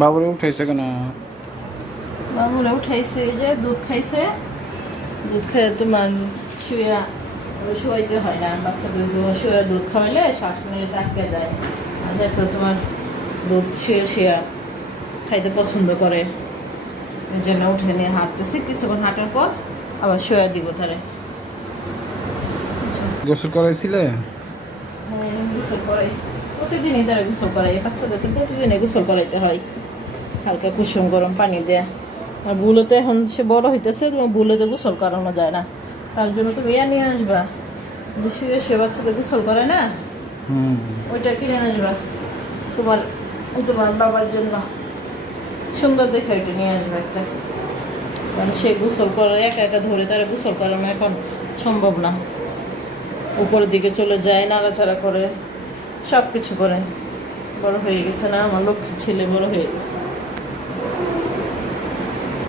বাবুরে উঠাইছে কেন? বাবুরে উঠাইছে, এই যে দুধ খাইছে, দুধ খেয়ে তোমার শুয়াইতে হয় না বাচ্চাদের। শুয়ে দুধ খাওয়াইলে শ্বাস নিতে আটকে যায়। আর যেহেতু তোমার দুধ শুয়ে খাইতে পছন্দ করে, এই জন্য উঠে নিয়ে হাঁটতেছি। কিছুক্ষণ হাঁটার পর আবার শুয়ে দিব তারে। গোসল করাইছিলে? হ্যাঁ, গোসল করাইছি, প্রতিদিনই তারা গোসল করাই। বাচ্চাদের তো প্রতিদিনই গোসল করাইতে হয় হালকা কুসুম গরম পানি দেয়া। আর বুলোতে এখন সে বড় হইতেছে, তোমার বুলোতে গোসল করানো যায় না, তার জন্য তুমি ইয়া নিয়ে আসবা, যে শুয়ে বাচ্চাদের গোসল করে না, ওইটা কিনে আসবা তোমার তোমার বাবার জন্য। সুন্দর দেখে ওইটা নিয়ে আসবে একটা, কারণ সে গোসল করে একা একা ধরে তারা গোসল করানো এখন সম্ভব না। উপরের দিকে চলে যায়, নাড়াচাড়া করে, সব কিছু করে। বড় হয়ে গেছে না আমার লক্ষ্মী ছেলে, বড় হয়ে গেছে।